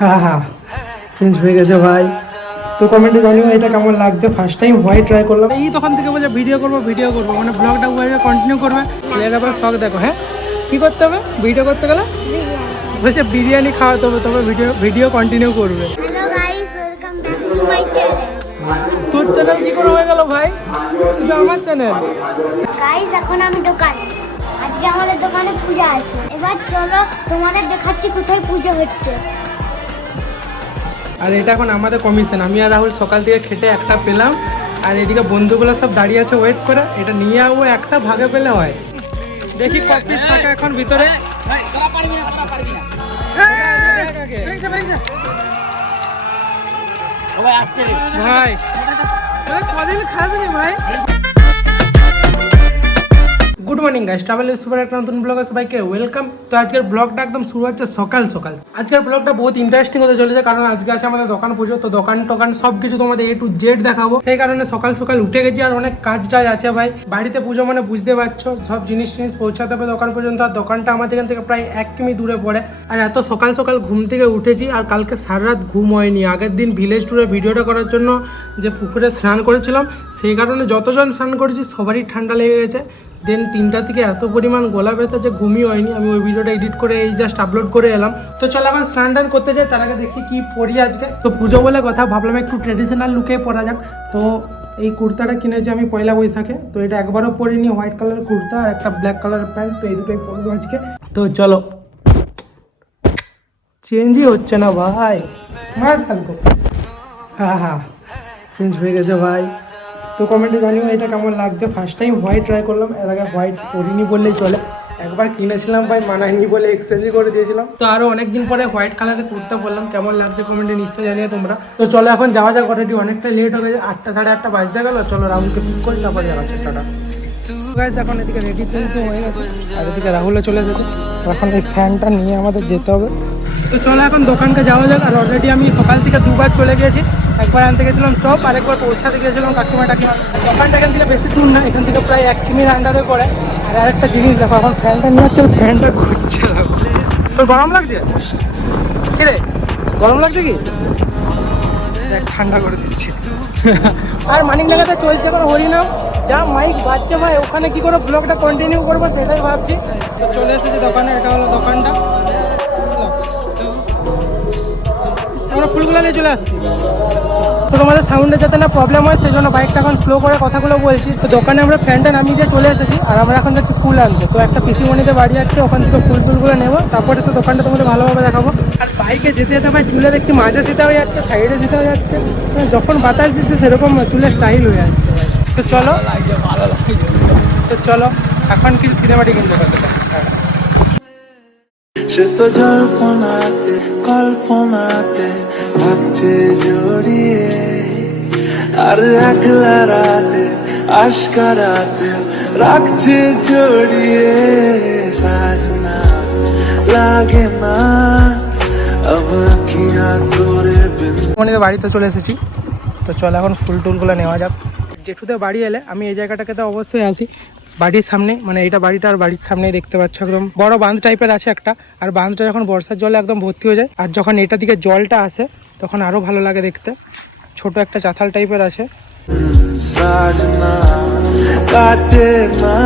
হ্যাঁ হ্যাঁ চেঞ্জ হয়ে গেছে ভাই। তো কমেন্টে জানিও এটা কেমন লাগছে। ফার্স্ট টাইম হোয়াইট ট্রাই করলাম। এই তখন থেকে বলছে ভিডিও করবো মানে ব্লগটা কন্টিনিউ করবে। ছেলের আবার শখ দেখো। হ্যাঁ কি করতে হবে ভিডিও করতে গেলে? বলছে বিরিয়ানি খাওয়াতে হবে, তবে ভিডিও কন্টিনিউ করবে। Hello guys, welcome back to my channel. তোর চ্যানেল কি করে হয়ে গেল ভাই? এটা আমার চ্যানেল। গাইস এখন আমি দোকানে, আজকে আমাদের দোকানে পূজা আছে। এবার চলো তোমাদের দেখাচ্ছি কোথায় পূজা হচ্ছে। আর এটা এখন আমাদের কমিশন। আমি আর রাহুল সকাল থেকে খেটে একটা পেলাম, আর এদিকে বন্ধুগুলো সব দাঁড়িয়ে আছে ওয়েট করে। এটা নিয়ে যাবো, একটা ভাগে পেলে হয়। দেখি কত পিস থাকে এখন ভিতরে। ভাই কদিন খাসনি ভাই। Good morning guys, travel super একটা নতুন ব্লগে সবাইকে ওয়েলকাম। তো আজকের ব্লগটা একদম শুরু হচ্ছে সকাল সকাল। আজকের ব্লগটা বহুত ইন্টারেস্টিং হতে চলেছে, কারণ আজকে আছে আমাদের দোকান পুজো। তো দোকান টোকান সব কিছু তোমাদের A to Z দেখাবো। সেই কারণে সকাল সকাল উঠে গেছি, আর অনেক কাজ টাজ আছে ভাই। বাড়িতে পুজো মানে বুঝতে পারছো, সব জিনিস পৌঁছাতে হবে দোকান পর্যন্ত। আর দোকানটা আমাদের এখান থেকে প্রায় 1 কিমি দূরে পড়ে। আর এত সকাল সকাল ঘুম থেকে উঠেছি, আর কালকে সারা রাত ঘুম হয়নি। আগের দিন ভিলেজ ট্যুরে ভিডিওটা করার জন্য যে পুকুরে স্নান করেছিলাম, সেই কারণে যতজন স্নান করেছি সবারই ঠান্ডা লেগে গেছে। দেন 3টা থেকে এত পরিমাণ গলা ব্যথা যে ঘুমই হয়নি। আমি ওই ভিডিওটা এডিট করে এই জাস্ট আপলোড করে এলাম। তো চলো এখন স্নান টান করতে যাই, তার আগে দেখি কি পরি আজকে। তো পুজো বলে কথা, ভাবলাম একটু ট্রেডিশনাল লুকে পরা যাক। তো এই কুর্তাটা কিনেছি আমি পয়লা বৈশাখে। তো এটা একবারও পরিনি, হোয়াইট কালার কুর্তা আর একটা ব্ল্যাক কালার প্যান্ট। তো এই দুটোই পরবো আজকে। তো চলো, চেঞ্জই হচ্ছে না ভাই। মার সালকো। হ্যাঁ হ্যাঁ চেঞ্জ হয়ে গেছে ভাই। তো কমেন্টে জানিও এটা কেমন লাগছে। ফার্স্ট টাইম হোয়াইট ট্রাই করলাম, এর আগে হোয়াইট পরিনি বললেই চলে। একবার কিনেছিলাম ভাই, মানায়নি বলে এক্সচেঞ্জ করে দিয়েছিলাম। তো আরও অনেকদিন পরে হোয়াইট কালারের কুর্তা বললাম, কেমন লাগছে কমেন্টে নিশ্চয়ই জানিয়ে তোমরা। তো চলো এখন যাওয়া যাক, অলরেডি অনেকটা লেট হয়ে গেছে। 8টা সাড়ে 8টা বাজতে গেল। চলো রাহুলকে পিক করি, তারপর যাওয়া টাটা। এখন এদিকে রেডি ফেলতে হয়ে গেছে, আর এদিকে রাহুলও চলে এসেছে। এখন এই ফ্যানটা নিয়ে আমাদের যেতে হবে। তো চলো এখন দোকানকে যাওয়া যাক। আর অলরেডি আমি সকাল থেকে দুবার চলে গিয়েছি। একবার আনতে গেছিলাম চপ, আরেকবার পৌঁছাতে গিয়েছিলাম কাকিমাটাকে। দোকানটা এখান থেকে বেশি দূর না, এখান থেকে প্রায় 1 কিমির আন্ডারে পড়ে। আর আরেকটা জিনিস দেখো, এখন ফ্যানটা নিয়ে হচ্ছে, ফ্যানটা ঘুরছে। তোর গরম লাগছে? কি রে গরম লাগছে কি? দেখ ঠান্ডা করে দিচ্ছে। আর মানিক লাগাতে চলছে এখন হরিনাম। যা মাইক বাজছে ভাই, ওখানে কি করে ব্লগটা কন্টিনিউ করবো সেটাই ভাবছি। তো চলে এসেছে দোকানে, এটা হলো দোকানটা। আমরা ফুলগুলো নিয়ে চলে আসছি। তো তোমাদের সাউন্ডে যাতে না প্রবলেম হয়, সেই জন্য বাইকটা এখন স্লো করে কথাগুলো বলছি। তো দোকানে আমরা ফ্যানটা নামিয়ে দিয়ে চলে এসেছি, আর আমরা এখন যাচ্ছি ফুল আনতে। তো একটা পিসিমণিতে বাড়ি যাচ্ছে, ওখান থেকে ফুলগুলো নেবো, তারপরে তো দোকানটা তোমাদের ভালোভাবে দেখাবো। আর বাইকে যেতে যেতে ভাই চুলে দেখছি মাঝে সিধা হয়ে যাচ্ছে, সাইডে সিধা হয়ে যাচ্ছে। যখন বাতাস দিচ্ছে সেরকম চুলের স্টাইল হয়ে যাচ্ছে। তো চলো ভালো লাগছে। তো চলো এখন কিছু সিনেমাটিক এনজয় করতে চাই। সে তো জল্পনাতে কল্পনাতে থাকছে জড়িয়ে, আর একলা রাতে আশকারাতে রাখছে জড়িয়ে। সাজনা লাগে না আব আঁখিয়া তোরে বিন। বাড়িতে চলে এসেছি। তো চলো এখন ফুল টুলগুলো নেওয়া যাক। জেঠুদের বাড়ি এলে আমি এই জায়গাটাকে তো অবশ্যই আসি। বাড়ির সামনে, মানে এইটা বাড়িটা, আর বাড়ির সামনেই দেখতে পাচ্ছ একদম বড় বাঁধ টাইপের আছে একটা। আর বাঁধটা যখন বর্ষার জলে একদম ভর্তি হয়ে যায়, আর যখন এটা দিকে জলটা আসে তখন আরো ভালো লাগে দেখতে। ছোট একটা চাতাল টাইপের আছে। সাজনা কাটে না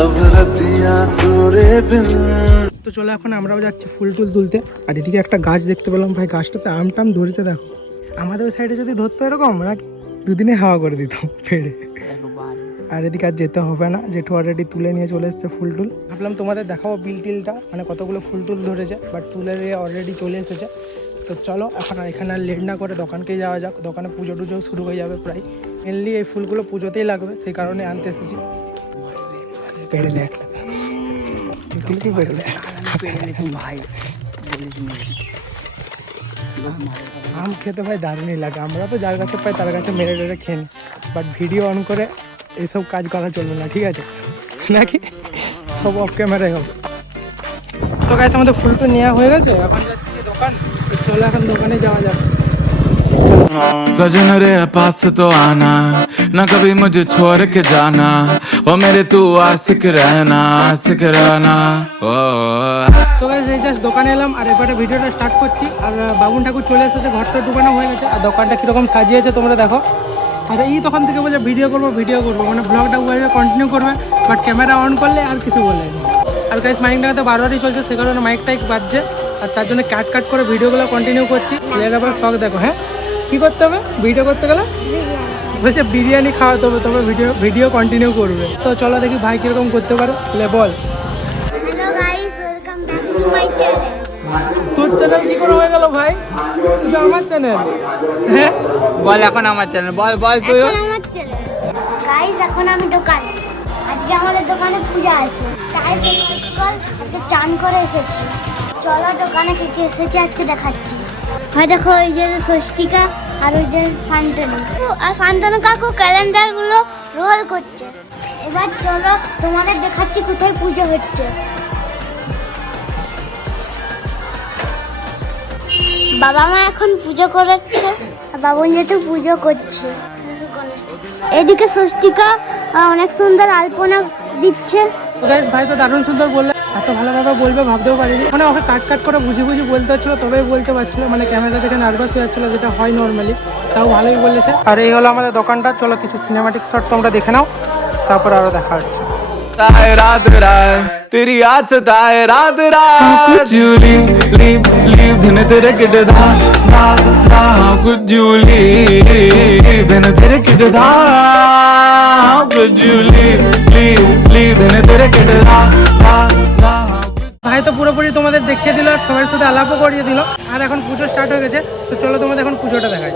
আব রাতিয়া তোরে বিন। তো চলো এখন আমরাও যাচ্ছি ফুল টুল তুলতে। আর এদিকে একটা গাছ দেখতে পেলাম ভাই, গাছটাতে আম টাম ধরেছে দেখো। আমাদের ওই সাইডে যদি ধরতো এরকম, ওরা 2 দিনে হাওয়া করে দিত ফেড়ে। আর এদিকে আর যেতে হবে না, জেঠু অলরেডি তুলে নিয়ে চলে এসেছে ফুল টুল। ভাবলাম তোমাদের দেখাবো বিল টিলটা, মানে কতগুলো ফুল টুল ধরেছে, বাট তুলে অলরেডি চলে এসেছে। তো চলো এখন আর এখানে আর লেট না করে দোকানকেই যাওয়া যাক। দোকানে পুজো টুজো শুরু হয়ে যাবে প্রায়। মেনলি এই ফুলগুলো পুজোতেই লাগবে, সেই কারণে আনতে এসেছি। পেড়ে দে একটা, কি পেড়ে দে ভাই। আম খেতে ভাই দারুণই লাগে। আমরা তো যার কাছে পাই তার কাছে মেরে টেরে খেয়ে নিই, বাট ভিডিও অন করে এইসব কাজ করা চলবে না, ঠিক আছে নাকি? সব অফ ক্যামেরায় হবে। তো গাইস আমাদের ফুলটা নেওয়া হয়ে গেছে, এখন যাচ্ছি দোকান। চলো এখন দোকানে যাওয়া যাবে। सजन रे पास तो आना ना, कभी मुझे छोड़ के जाना, ओ मेरे तू आशिक रहना ओ। তো গাইস এই জাস্ট দোকানে এলাম আর এবারে ভিডিওটা স্টার্ট করছি। আর বাবুন ঠাকুর চলে এসেছে, ঘরটা ঢুকানো হয়ে গেছে। আর দোকানটা কীরকম সাজিয়েছে তোমরা দেখো। আর এই দোকান থেকে বলছে ভিডিও করবো মানে ব্লগটা কন্টিনিউ করবে, বাট ক্যামেরা অন করলে আর কিছু বলে না। আর গাইস মাইকটা তো বারবারই চলছে, সে কারণে মাইকটাই বাজছে। আর তার জন্য কাট করে ভিডিওগুলো কন্টিনিউ করছি। ছেলের আবার শখ দেখো। হ্যাঁ কী করতে হবে ভিডিও করতে গেলে? বলছে বিরিয়ানি খাওয়াতে হবে, তবে ভিডিও কন্টিনিউ করবে। তো চলো দেখি ভাই কীরকম করতে পারে। বল। Hello guys, welcome back to my channel. তোর চ্যানেল কি করে হয়ে গেল ভাই? এটা আমার চ্যানেল। হ্যাঁ বল এখন আমার চ্যানেল, বল তুই। এখন আমার চ্যানেল গাইস, এখন আমি দোকানে। আজকে আমাদের দোকানে পূজা আছে, তাই সকাল আজকে চান করে এসেছি। চলো দোকানে কে কে এসেছে আজকে দেখাচ্ছি। হয় দেখো, ওই যে ষষ্ঠিকা আর ওই যে শান্তনু। আর শান্তনু কাকু ক্যালেন্ডারগুলো রোল করছে। এবার চলো তোমাদের দেখাচ্ছি কোথায় পুজো হচ্ছে। বাবা মা এখন পুজো করাচ্ছে আর বাবুন যেহেতু পুজো করছে। এদিকে ষষ্ঠিকা অনেক সুন্দর আলপনা দিচ্ছে। গাইস ভাই তো দারুণ সুন্দর বললে, এত ভালোভাবে বলবে ভাবতেও পারিনি। মানে ওকে কাট করে বুঝি বলতে হচ্ছিলো, তবেই বলতে পারছিল। মানে ক্যামেরা দেখে নার্ভাস হয়ে যাচ্ছিলো, যেটা হয় নর্মালি। তাও ভালোই বলেছে। আর এই হলো আমাদের দোকানটা। চলো কিছু সিনেমাটিক শট তোমরা দেখে নাও, তারপর আরো দেখা হচ্ছে। रात रात तेरी याद सताए रात रात कुछ यू लीव दिन तेरे किट धा धा धा कुछ यू लीव दिन तेरे किट धा कुछ यू लीव दिन तेरे किट धा धा धा। ভাই তো পুরোপুরি তোমাদের দেখিয়ে দিল আর সবার সাথে আলাপও করিয়ে দিল। আর এখন পুজো স্টার্ট হয়ে গেছে, তো চলো তোমাদের এখন পুজোটা দেখাই।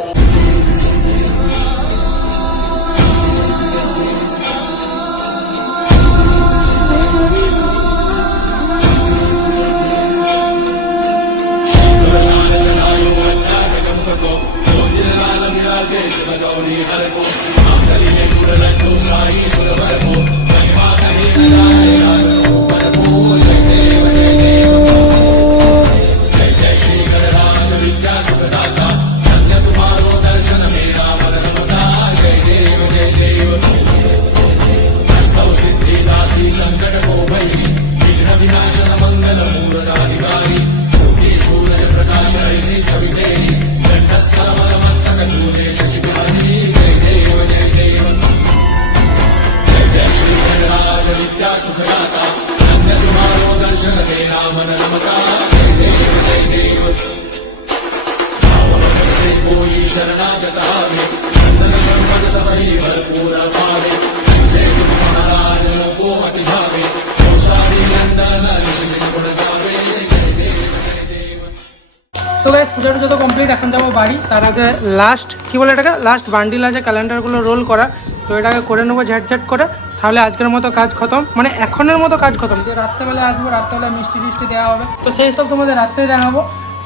তো গাইস পুজোটা যত কমপ্লিট, এখন যাবো বাড়ি। তার আগে লাস্ট কি বলে এটাকে, লাস্ট বান্ডিল আছে ক্যালেন্ডারগুলো রোল করা। তো এটাকে করে নেবো ঝটঝট করে, তাহলে আজকের মতো কাজ খতম। মানে এখনের মতো কাজ খতম। যে রাত্রেবেলা আসবো, রাত্রেবেলা মিষ্টি দেওয়া হবে, তো সেই সব তোমাদের রাত্রে দেখাবো।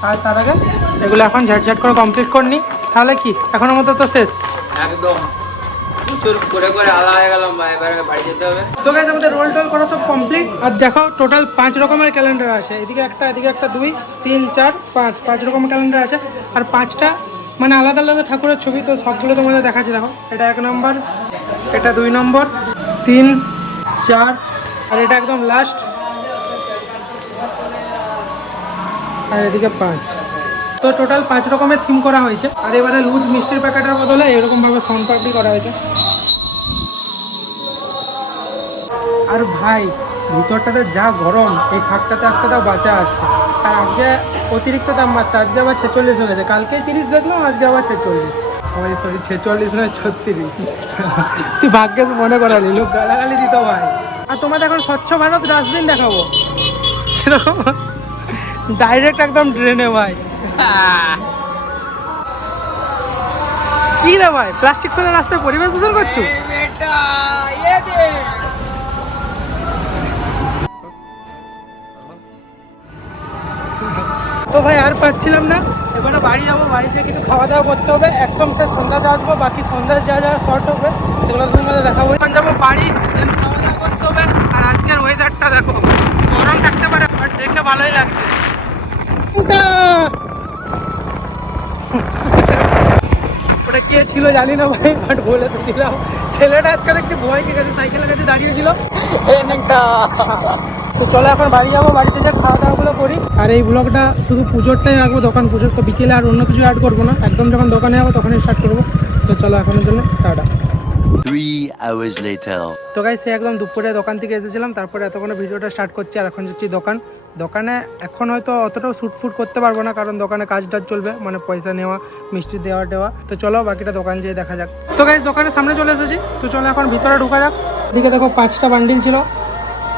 আর তার আগে এগুলো এখন ঝটঝট করে কমপ্লিট করে নিই, তাহলে কি এখনের মতো তো শেষ। একদম প্রচুর করে আলা হয়ে গেলাম, এবারে বাড়ি যেতে হবে। তো গাইস আমাদের রোল টোল করা সব কমপ্লিট। আর দেখো টোটাল 5 রকমের ক্যালেন্ডার আছে। এদিকে একটা 2 3 4 5 রকমের ক্যালেন্ডার আছে। আর 5টা মানে আলাদা আলাদা ঠাকুরের ছবি। তো সবগুলো তোমাদের দেখাচ্ছি। দেখো এটা 1 নম্বর, এটা 2 নম্বর, 3 4 আর এটা একদম লাস্ট। আর এদিকে 5। তো টোটাল 5 রকমের থিম করা হয়েছে। আর এবারে লুজ মিষ্টির প্যাকেটের বদলে এরকমভাবে সাউন্ড পার্টি করা হয়েছে। আর ভাই ভিতরটাতে যা গরম, এই ফাঁকটাতে আসতে তাও বাঁচা আছে। আর আজকে অতিরিক্ত তাপমাত্রা, আজকে আবার 46 হয়ে গেছে। কালকে 30 দেখলাম, আজকে আবার 46। সরি 46 নয় 36। তুই ভাগ্যেস মনে করালি, লোক গালাগালি দিত ভাই। আর তোমাদের এখন স্বচ্ছ ভারত ডাস্টবিন দেখাবো, সেরকম ডাইরেক্ট একদম ড্রেনে ভাই। কি রে ভাই, প্লাস্টিক ফেলে রাস্তায় পরিবেশ দূষণ করছো? তো ভাই আর পারছিলাম না, এবারে বাড়ি যাবো। বাড়িতে কিছু খাওয়া দাওয়া করতে হবে। একদম সে সন্ধ্যাতে আসবো, বাকি সন্ধ্যায় যা শর্ট হবে সেগুলো তোমাদের দেখাবো। এখন যাবো বাড়ি, দেন খাওয়া দাওয়া করতে হবে। আর আজকের ওয়েদারটা দেখো, গরম থাকতে পারে বাট দেখে ভালোই লাগছে। ওটা কে ছিল জানি না ভাই, বাট বলে তো দিলাম। ছেলেটা আজকে দেখছি ভয় পেয়ে গেছে, সাইকেলের কাছে দাঁড়িয়েছিল। তো চলো এখন বাড়ি যাবো, বাড়িতে যা খাওয়া দাওয়াগুলো করি। আর এই ব্লগটা শুধু পুজোরটাই রাখবো, দোকান পুজোর, তো বিকেলে আর অন্য কিছু অ্যাড করবো না, একদম যখন দোকানে যাবো তখনই স্টার্ট করবো। তো চলো এখনের জন্য টাটা। 3 hours later. তো গাইস সে একদম দুপুরে দোকান থেকে এসেছিলাম, তারপরে এতক্ষণে ভিডিওটা স্টার্ট করছি। আর এখন যাচ্ছি দোকানে এখন হয়তো অতটাও শ্যুট করতে পারবো না, কারণ দোকানে কাজ টাজ চলবে, মানে পয়সা নেওয়া, মিষ্টি দেওয়া টেওয়া। তো চলো বাকিটা দোকান যেয়ে দেখা যাক। তো গাইস দোকানের সামনে চলে এসেছি, তো চলো এখন ভিতরে ঢোকা যাক। এদিকে দেখো 5টা বান্ডিল ছিল,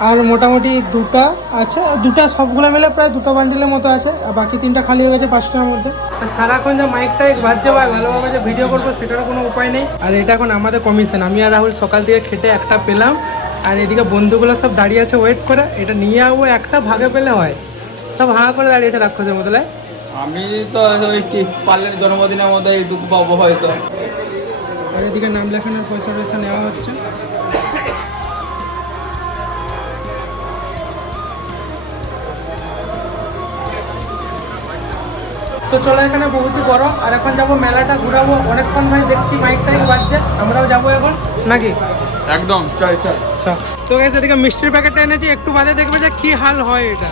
আর মোটামুটি 2টা আছে, 2টা সবগুলো মিলে প্রায় 2টা বান্ডিলের মতো আছে, আর বাকি 3টা খালি হয়ে গেছে 5টার মধ্যে। আর সারাক্ষণ যে মাইকটা বাজছে ভাই, ভালোভাবে যে ভিডিও করবো সেটারও কোনো উপায় নেই। আর এটা এখন আমাদের কমিশন, আমি আর রাহুল সকাল থেকে খেটে একটা পেলাম, আর এদিকে বন্ধুগুলো সব দাঁড়িয়ে আছে ওয়েট করে, এটা নিয়ে যাবো, একটা ভাগে পেলে হয়, সব হাঁ করে দাঁড়িয়েছে রাক্ষসের মতো। আমি তো ওই কি পার্লের জন্মদিনের মধ্যে এইটুকু পাবো হয়তো। আর এদিকে নাম লেখানোর পয়সা টয়সা নেওয়া হচ্ছে। তো চলো এখানে বহুতই গরম, আর এখন যাবো মেলাটা ঘুরাবো, অনেকক্ষণ ভাই দেখছি মাইকটাই বাজছে, আমরাও যাবো এখন নাকি? একদম চল চল। আচ্ছা তো গাইস এদিকে মিষ্টির প্যাকেটটা এনেছি, একটু বাদে দেখবে যে কি হাল হয় এটা।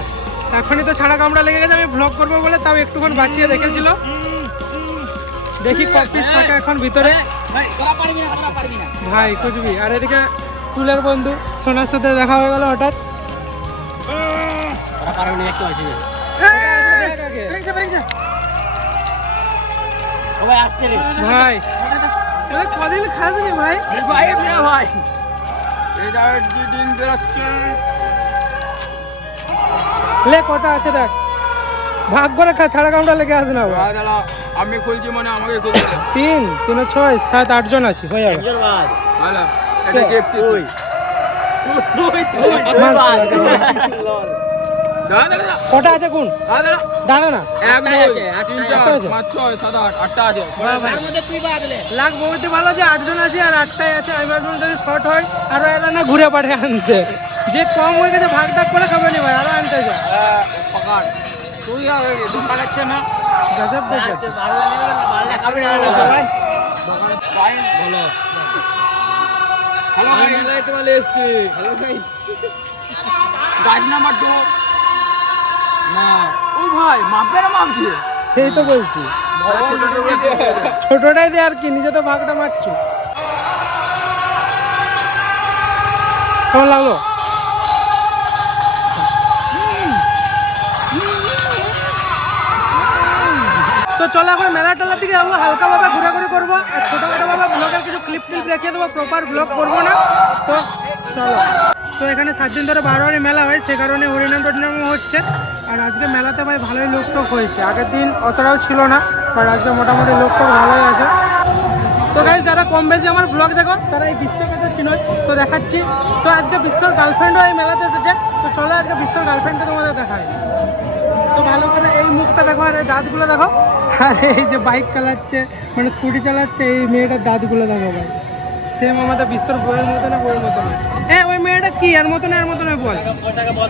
এখনই তো ছাড়া কামড়া লেগে গেছে, আমি ব্লগ করবো বলে তাও একটুক্ষণ বাঁচিয়ে রেখেছিল, দেখি কপিস থাকে এখন ভিতরে ভাই কুচবি। আর এদিকে স্কুলের বন্ধু সোনার সাথে দেখা হয়ে গেল হঠাৎ। ভাই কদিন খাসনি ভাই? ভাই ভাই এটা দিন বেরোচ্ছে। লে কটা আছে দেখ, ভাগ করে খা, ছাড়া কামড়া লেগে আসে না। আমি খুলছি মানে আমাকে খুলতে 3 3 6 7 8 জন আছি, হয়ে যাবে। ভালো এটা গিফট তুই কটা আছে কোন দাঁড়া না, 1 2 3 4 5 6 7 8 8টা আছে। লাখ বহুত ভালো যে 8 জন আছে আর 8টাই আছে। আমি ভাবলাম যদি শর্ট হয় আরো এরা না ঘুরে পাঠে আনতে, যে কম হয়ে গেছে ভাগ টাগ করে খাবে নি ভাই, আরো আনতে যা পকাড় তুই আর দোকান আছে না গজব দেখে। সবাই দোকানে ভাই বলো হ্যালো গাইস, মেলা একটু ভালো এসেছি। হ্যালো গাইস, গাড়ি নাম্বার 2 না ও ভাই মাপের মাপছে, সেই তো বলছি ছোটটাই দে, আর কি নিজে তো ভাগটা মারছো। কেমন লাগলো? তো চলো এখন মেলা টেলার দিকে যাবো, হালকা ভাবে ঘোরাঘুরি করবো, আর ছোটখাটো ভাবে ব্লগের কিছু ক্লিপ দেখিয়ে দেবো, প্রপার ব্লগ করবো না। তো চলো, তো এখানে 7 দিন ধরে বারোয়ারি মেলা হয়, সে কারণে হরিনাম টরিনাম হচ্ছে। আর আজকে মেলাতে ভাই ভালোই লোকটোক হয়েছে, আগের দিন অতটাও ছিল না, বাট আজকে মোটামুটি লোকটোক ভালোই আছে। তো গাইস যারা কম বেশি আমার ব্লগ দেখো তারা এই বিশ্বকে চিনোই, তো দেখাচ্ছি। তো আজকে বিশ্বর গার্লফ্রেন্ডও এই মেলাতে এসেছে, তো চলো আজকে বিশ্বর গার্লফ্রেন্ডটা তোমাদের দেখায়। তো ভালো করে এই মুখটা দেখো, আর এই দাঁতগুলো দেখো, আর এই যে বাইক চালাচ্ছে মানে স্কুটি চালাচ্ছে, এই মেয়েটার দাঁতগুলো দেখো ভাই, সেম আমাদের বিশ্বর বইয়ের মতো না, বইয়ের মতো না। ওই মেয়েটা কি এর মতো না, এর মতো না বল,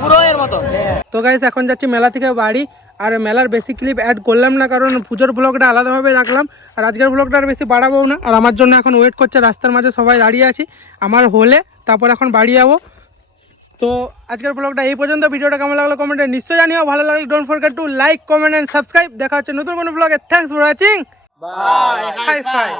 পুরো এর মতো। তো গাইস এখন যাচ্ছি মেলা থেকে বাড়ি, আর মেলার বেশি ক্লিপ অ্যাড করলাম না, কারণ পুজোর ব্লগটা আলাদাভাবে রাখলাম, আর আজকের ব্লগটা আর বেশি বাড়াবো না। আর আমার জন্য এখন ওয়েট করছে রাস্তার মাঝে, সবাই দাঁড়িয়ে আছি আমার হলে, তারপর এখন বাড়ি যাবো। তো আজকের ব্লগটা এই পর্যন্ত। ভিডিওটা কেমন লাগলো কমেন্টে নিশ্চয়ই জানিও, ভালো লাগলে don't forget to like comment and subscribe. দেখা হচ্ছে নতুন কোনো ব্লগে। Thanks for watching, bye, hi phi.